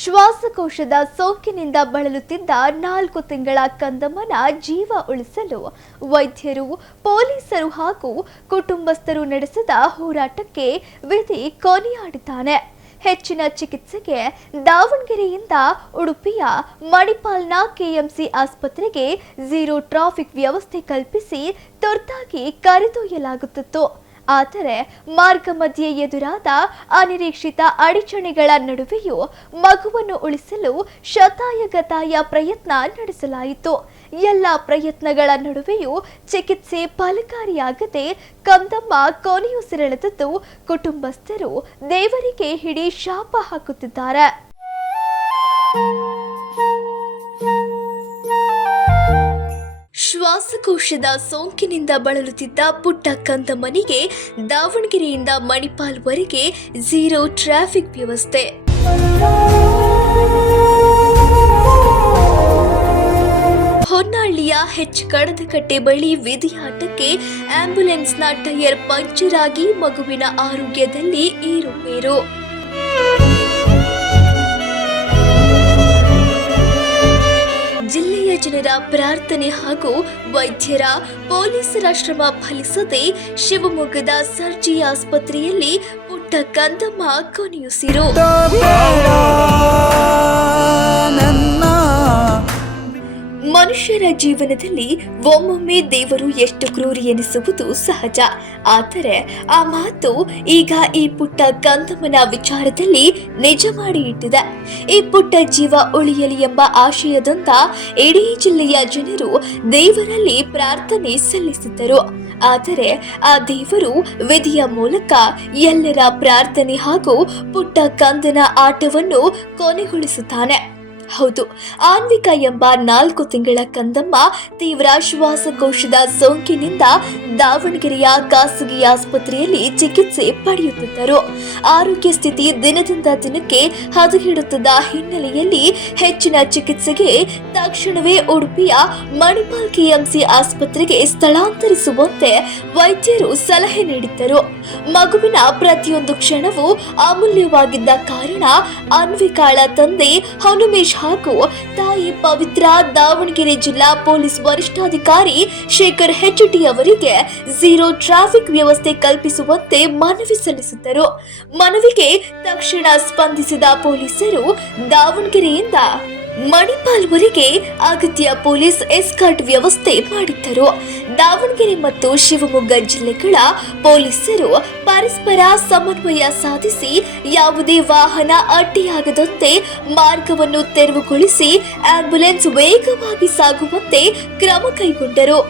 ಶ್ವಾಸಕೋಶದ ಸೋಂಕಿನಿಂದ ಬಳಲುತ್ತಿದ್ದ 4 ತಿಂಗಳ ಕಂದಮ್ಮನ ಜೀವ ಉಳಿಸಲು ವೈದ್ಯರು, ಪೊಲೀಸರು ಹಾಗೂ ಕುಟುಂಬಸ್ಥರು ನಡೆಸಿದ ಹೋರಾಟಕ್ಕೆ ವಿಧಿ ಕೊನೆಯಾಡಿದ್ದಾನೆ. ಹೆಚ್ಚಿನ ಚಿಕಿತ್ಸೆಗೆ ದಾವಣಗೆರೆಯಿಂದ ಉಡುಪಿಯ ಮಣಿಪಾಲ್ನ ಕೆಎಂಸಿ ಆಸ್ಪತ್ರೆಗೆ ಝೀರೋ ಟ್ರಾಫಿಕ್ ವ್ಯವಸ್ಥೆ ಕಲ್ಪಿಸಿ ತುರ್ತಾಗಿ ಕರೆದೊಯ್ಯಲಾಗುತ್ತಿತ್ತು. ಆದರೆ ಮಾರ್ಗ ಮಧ್ಯೆ ಎದುರಾದ ಅನಿರೀಕ್ಷಿತ ಅಡಚಣೆಗಳ ನಡುವೆಯೂ ಮಗುವನ್ನು ಉಳಿಸಲು ಶತಾಯಗತಾಯ ಪ್ರಯತ್ನ ನಡೆಸಲಾಯಿತು. ಎಲ್ಲ ಪ್ರಯತ್ನಗಳ ನಡುವೆಯೂ ಚಿಕಿತ್ಸೆ ಫಲಕಾರಿಯಾಗದೆ ಕಂದಮ್ಮ ಕೊನೆಯುಸಿರೆಳೆದದ್ದು ಕುಟುಂಬಸ್ಥರು ದೇವರಿಗೆ ಹಿಡಿ ಶಾಪ ಹಾಕುತ್ತಿದ್ದಾರೆ. ಶ್ವಾಸಕೋಶದ ಸೋಂಕಿನಿಂದ ಬಳಲುತ್ತಿದ್ದ ಪುಟ್ಟ ಕಂದಮ್ಮನಿಗೆ ದಾವಣಗೆರೆಯಿಂದ ಮಣಿಪಾಲ್ವರೆಗೆ ಝೀರೋ ಟ್ರಾಫಿಕ್ ವ್ಯವಸ್ಥೆ. ಹೊನ್ನಾಳಿಯ ಕಡದಕಟ್ಟೆ ಬಳಿ ವಿಧಿಯಾಟಕ್ಕೆ ಆಂಬ್ಯುಲೆನ್ಸ್ನ ಟೈರ್ ಪಂಕ್ಚರ್ ಆಗಿ ಮಗುವಿನ ಆರೋಗ್ಯದಲ್ಲಿ ಏರುಪೇರು. ಜಿಲ್ಲೆಯ ಜನರ ಪ್ರಾರ್ಥನೆ ಹಾಗೂ ವೈದ್ಯರ, ಪೊಲೀಸರ ಶ್ರಮ ಫಲಿಸದೆ ಶಿವಮೊಗ್ಗದ ಸರ್ಜಿ ಆಸ್ಪತ್ರೆಯಲ್ಲಿ ಪುಟ್ಟ ಕಂದಮ್ಮ ಕೊನೆಯುಸಿರು. ಮನುಷ್ಯರ ಜೀವನದಲ್ಲಿ ಒಮ್ಮೊಮ್ಮೆ ದೇವರು ಎಷ್ಟು ಕ್ರೂರಿ ಎನಿಸುವುದು ಸಹಜ. ಆದರೆ ಆ ಮಾತು ಈಗ ಈ ಪುಟ್ಟ ಕಂದಮ್ಮನ ವಿಚಾರದಲ್ಲಿ ನಿಜ ಮಾಡಿ ಇಟ್ಟಿದೆ. ಈ ಪುಟ್ಟ ಜೀವ ಉಳಿಯಲಿ ಎಂಬ ಆಶಯದಿಂದ ಇಡೀ ಜಿಲ್ಲೆಯ ಜನರು ದೇವರಲ್ಲಿ ಪ್ರಾರ್ಥನೆ ಸಲ್ಲಿಸಿದ್ದರು. ಆದರೆ ಆ ದೇವರು ವಿಧಿಯ ಮೂಲಕ ಎಲ್ಲರ ಪ್ರಾರ್ಥನೆ ಹಾಗೂ ಪುಟ್ಟ ಕಂದನ ಆಟವನ್ನು ಕೊನೆಗೊಳಿಸುತ್ತಾನೆ. ಹೌದು, ಆನ್ವಿಕ ಎಂಬ 4 ತಿಂಗಳ ಕಂದಮ್ಮ ತೀವ್ರ ಶ್ವಾಸಕೋಶದ ಸೋಂಕಿನಿಂದ ದಾವಣಗೆರೆಯ ಖಾಸಗಿ ಆಸ್ಪತ್ರೆಯಲ್ಲಿ ಚಿಕಿತ್ಸೆ ಪಡೆಯುತ್ತಿದ್ದರು. ಆರೋಗ್ಯ ಸ್ಥಿತಿ ದಿನದಿಂದ ದಿನಕ್ಕೆ ಹದಗೆಡುತ್ತಿದ್ದ ಹಿನ್ನೆಲೆಯಲ್ಲಿ ಹೆಚ್ಚಿನ ಚಿಕಿತ್ಸೆಗೆ ತಕ್ಷಣವೇ ಉಡುಪಿಯ ಮಣಿಪಾಲ್ ಕೆಎಂಸಿ ಆಸ್ಪತ್ರೆಗೆ ಸ್ಥಳಾಂತರಿಸುವಂತೆ ವೈದ್ಯರು ಸಲಹೆ ನೀಡಿದ್ದರು. ಮಗುವಿನ ಪ್ರತಿಯೊಂದು ಕ್ಷಣವೂ ಅಮೂಲ್ಯವಾಗಿದ್ದ ಕಾರಣ ಅನ್ವಿಕಾಳ ತಂದೆ ಹನುಮೇಶ್ ಹಾಗೂ ತಾಯಿ ಪವಿತ್ರ ದಾವಣಗೆರೆ ಜಿಲ್ಲಾ ಪೊಲೀಸ್ ವರಿಷ್ಠಾಧಿಕಾರಿ ಶೇಖರ್ ಹೆಚ್ಟಿ ಅವರಿಗೆ ಝೀರೋ ಟ್ರಾಫಿಕ್ ವ್ಯವಸ್ಥೆ ಕಲ್ಪಿಸುವಂತೆ ಮನವಿ ಸಲ್ಲಿಸಿದ್ದರು. ಮನವಿಗೆ ತಕ್ಷಣ ಸ್ಪಂದಿಸಿದ ಪೊಲೀಸರು ದಾವಣಗೆರೆಯಿಂದ ಮಣಿಪಾಲ್ವರೆಗೆ ಅಗತ್ಯ ಪೊಲೀಸ್ ಎಸ್ಕಾರ್ಟ್ ವ್ಯವಸ್ಥೆ ಮಾಡಿದ್ದರು. ದಾವಣಗೆರೆ ಮತ್ತು ಶಿವಮೊಗ್ಗ ಜಿಲ್ಲೆಗಳ ಪೊಲೀಸರು ಪರಸ್ಪರ ಸಮನ್ವಯ ಸಾಧಿಸಿ ಯಾವುದೇ ವಾಹನ ಅಡ್ಡಿಯಾಗದಂತೆ ಮಾರ್ಗವನ್ನು ತೆರವುಗೊಳಿಸಿ ಆಂಬ್ಯುಲೆನ್ಸ್ ವೇಗವಾಗಿ ಸಾಗುವಂತೆ ಕ್ರಮ ಕೈಗೊಂಡರು.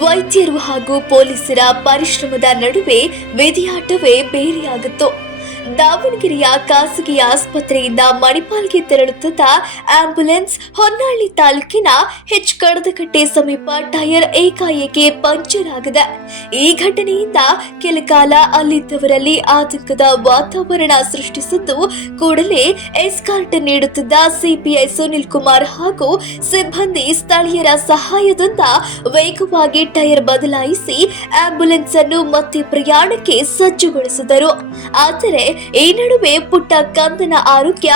ವೈದ್ಯರು ಹಾಗೂ ಪೊಲೀಸರ ಪರಿಶ್ರಮದ ನಡುವೆ ವಿಧಿಯಾಟವೇ ಬೇರೆಯಾಗಿತ್ತು. ದಾವಣಗೆರೆಯ ಖಾಸಗಿ ಆಸ್ಪತ್ರೆಯಿಂದ ಮಣಿಪಾಲ್ಗೆ ತೆರಳುತ್ತಿದ್ದ ಆಂಬ್ಯುಲೆನ್ಸ್ ಹೊನ್ನಾಳಿ ತಾಲೂಕಿನ ಕಡದಕಟ್ಟೆ ಸಮೀಪ ಟೈರ್ ಏಕಾಏಕಿ ಪಂಕ್ಚರ್ ಆಗಿದೆ. ಈ ಘಟನೆಯಿಂದ ಕೆಲ ಕಾಲ ಅಲ್ಲಿದ್ದವರಲ್ಲಿ ಆತಂಕದ ವಾತಾವರಣ ಸೃಷ್ಟಿಸಿದ್ದು, ಕೂಡಲೇ ಎಸ್ಕಾರ್ಟ್ ನೀಡುತ್ತಿದ್ದ ಸಿಪಿಐ ಸುನಿಲ್ ಕುಮಾರ್ ಹಾಗೂ ಸಿಬ್ಬಂದಿ ಸ್ಥಳೀಯರ ಸಹಾಯದಿಂದ ವೇಗವಾಗಿ ಟೈರ್ ಬದಲಾಯಿಸಿ ಆಂಬ್ಯುಲೆನ್ಸ್ ಅನ್ನು ಮತ್ತೆ ಪ್ರಯಾಣಕ್ಕೆ ಸಜ್ಜುಗೊಳಿಸಿದರು. ಆದರೆ ಈ ನಡುವೆ ಪುಟ್ಟ ಕಂದನ ಆರೋಗ್ಯ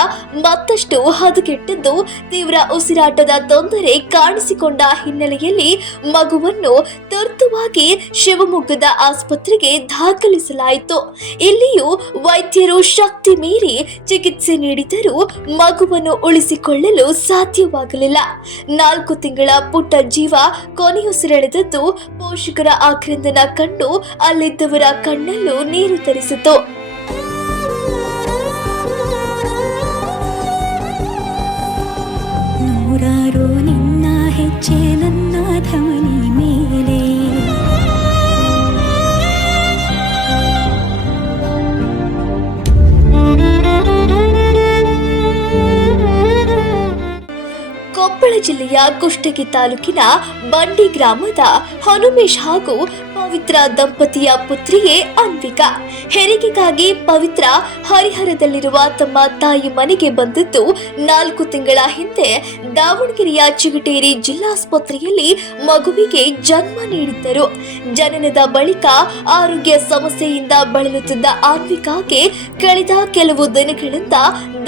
ಮತ್ತಷ್ಟು ಹದಗೆಟ್ಟಿದ್ದು, ತೀವ್ರ ಉಸಿರಾಟದ ತೊಂದರೆ ಕಾಣಿಸಿಕೊಂಡ ಹಿನ್ನೆಲೆಯಲ್ಲಿ ಮಗುವನ್ನು ತುರ್ತುವಾಗಿ ಶಿವಮೊಗ್ಗದ ಆಸ್ಪತ್ರೆಗೆ ದಾಖಲಿಸಲಾಯಿತು. ಇಲ್ಲಿಯೂ ವೈದ್ಯರು ಶಕ್ತಿ ಮೀರಿ ಚಿಕಿತ್ಸೆ ನೀಡಿದರೂ ಮಗುವನ್ನು ಉಳಿಸಿಕೊಳ್ಳಲು ಸಾಧ್ಯವಾಗಲಿಲ್ಲ. 4 ತಿಂಗಳ ಪುಟ್ಟ ಜೀವ ಕೊನೆಯುಸಿರೆಳೆದದ್ದು ಪೋಷಕರ ಆಕ್ರಂದನ ಕಂಡು ಅಲ್ಲಿದ್ದವರ ಕಣ್ಣಲ್ಲೂ ನೀರು ತರಿಸಿತು. ನೂರಾರು ನಿನ್ನ ಹೆಜ್ಜೆ ನನ್ನ ಧಮನಿ ಮೇಲೆ, ಕೊಪ್ಪಳ ಜಿಲ್ಲೆಯ ಕುಷ್ಟಗಿ ತಾಲೂಕಿನ ಬಂಡಿ ಗ್ರಾಮದ ಹನುಮೇಶ್ ಹಾಗೂ ಪವಿತ್ರ ದಂಪತಿಯ ಪುತ್ರಿಯೇ ಅನ್ವಿಕಾ. ಹೆರಿಗೆಗಾಗಿ ಪವಿತ್ರ ಹರಿಹರದಲ್ಲಿರುವ ತಮ್ಮ ತಾಯಿ ಮನೆಗೆ ಬಂದಿದ್ದು 4 ತಿಂಗಳ ಹಿಂದೆ ದಾವಣಗೆರೆಯ ಚಿಗಟೇರಿ ಜಿಲ್ಲಾಸ್ಪತ್ರೆಯಲ್ಲಿ ಮಗುವಿಗೆ ಜನ್ಮ ನೀಡಿದ್ದರು. ಜನನದ ಬಳಿಕ ಆರೋಗ್ಯ ಸಮಸ್ಯೆಯಿಂದ ಬಳಲುತ್ತಿದ್ದ ಅನ್ವಿಕಾಗೆ ಕಳೆದ ಕೆಲವು ದಿನಗಳಿಂದ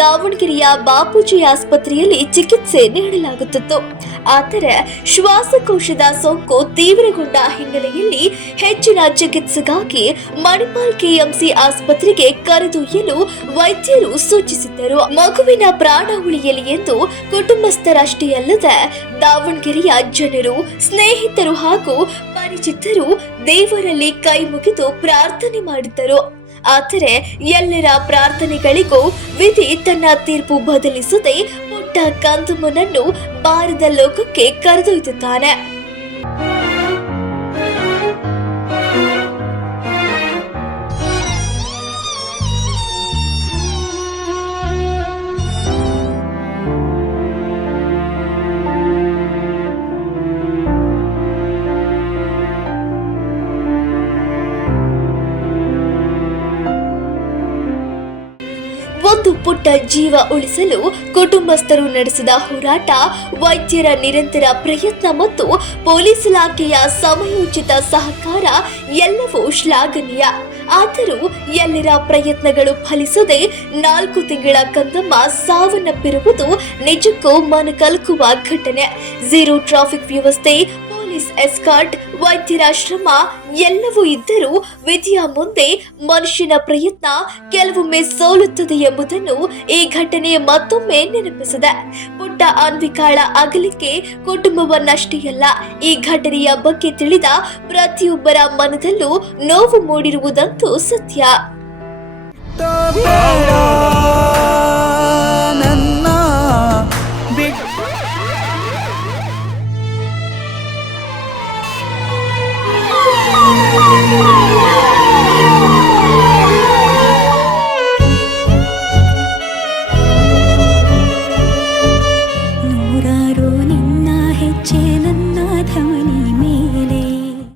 ದಾವಣಗೆರೆಯ ಬಾಪೂಜಿ ಆಸ್ಪತ್ರೆಯಲ್ಲಿ ಚಿಕಿತ್ಸೆ ನೀಡಲಾಗುತ್ತಿತ್ತು. ಆದರೆ ಶ್ವಾಸಕೋಶದ ಸೋಂಕು ತೀವ್ರಗೊಂಡ ಹಿನ್ನೆಲೆಯಲ್ಲಿ ಹೆಚ್ಚಿನ ಚಿಕಿತ್ಸೆಗಾಗಿ ಮಣಿಪಾಲ್ ಕೆಎಂಸಿ ಆಸ್ಪತ್ರೆಗೆ ಕರೆದೊಯ್ಯಲು ವೈದ್ಯರು ಸೂಚಿಸಿದ್ದರು. ಮಗುವಿನ ಪ್ರಾಣ ಉಳಿಯಲಿ ಎಂದು ಕುಟುಂಬಸ್ಥರಷ್ಟೇ ಅಲ್ಲದೆ ದಾವಣಗೆರೆಯ ಜನರು, ಸ್ನೇಹಿತರು ಹಾಗೂ ಪರಿಚಿತರು ದೇವರಲ್ಲಿ ಕೈ ಮುಗಿದು ಪ್ರಾರ್ಥನೆ ಮಾಡಿದ್ದರು. ಆದರೆ ಎಲ್ಲರ ಪ್ರಾರ್ಥನೆಗಳಿಗೂ ವಿಧಿ ತನ್ನ ತೀರ್ಪು ಬದಲಿಸದೆ ಪುಟ್ಟ ಕಂದಮ್ಮನನ್ನು ಬಾರದ ಲೋಕಕ್ಕೆ ಕರೆದೊಯ್ದಿದ್ದಾನೆ. ಒಂದು ಪುಟ್ಟ ಜೀವ ಉಳಿಸಲು ಕುಟುಂಬಸ್ಥರು ನಡೆಸಿದ ಹೋರಾಟ, ವೈದ್ಯರ ನಿರಂತರ ಪ್ರಯತ್ನ ಮತ್ತು ಪೊಲೀಸ್ ಇಲಾಖೆಯ ಸಮಯೋಚಿತ ಸಹಕಾರ ಎಲ್ಲವೂ ಶ್ಲಾಘನೀಯ. ಆದರೂ ಎಲ್ಲರ ಪ್ರಯತ್ನಗಳು ಫಲಿಸದೆ 4 ತಿಂಗಳ ಕಂದಮ್ಮ ಸಾವನ್ನಪ್ಪಿರುವುದು ನಿಜಕ್ಕೂ ಮನಕಲಕುವ ಘಟನೆ. ಝೀರೋ ಟ್ರಾಫಿಕ್ ವ್ಯವಸ್ಥೆ, ಪೊಲೀಸ್ ಎಸ್ಕಾರ್ಟ್, ವೈದ್ಯರ ಶ್ರಮ ಎಲ್ಲವೂ ಇದ್ದರೂ ವಿಧಿಯ ಮುಂದೆ ಮನುಷ್ಯನ ಪ್ರಯತ್ನ ಕೆಲವೊಮ್ಮೆ ಸೋಲುತ್ತದೆ ಎಂಬುದನ್ನು ಈ ಘಟನೆ ಮತ್ತೊಮ್ಮೆ ನೆನಪಿಸಿದೆ. ಪುಟ್ಟ ಅನ್ವಿಕಾಳ ಅಗಲಿಕೆ ಕುಟುಂಬವನ್ನಷ್ಟೇ ಅಲ್ಲ, ಈ ಘಟನೆಯ ಬಗ್ಗೆ ತಿಳಿದ ಪ್ರತಿಯೊಬ್ಬರ ಮನದಲ್ಲೂ ನೋವು ಮೂಡಿರುವುದಂತೂ ಸತ್ಯ.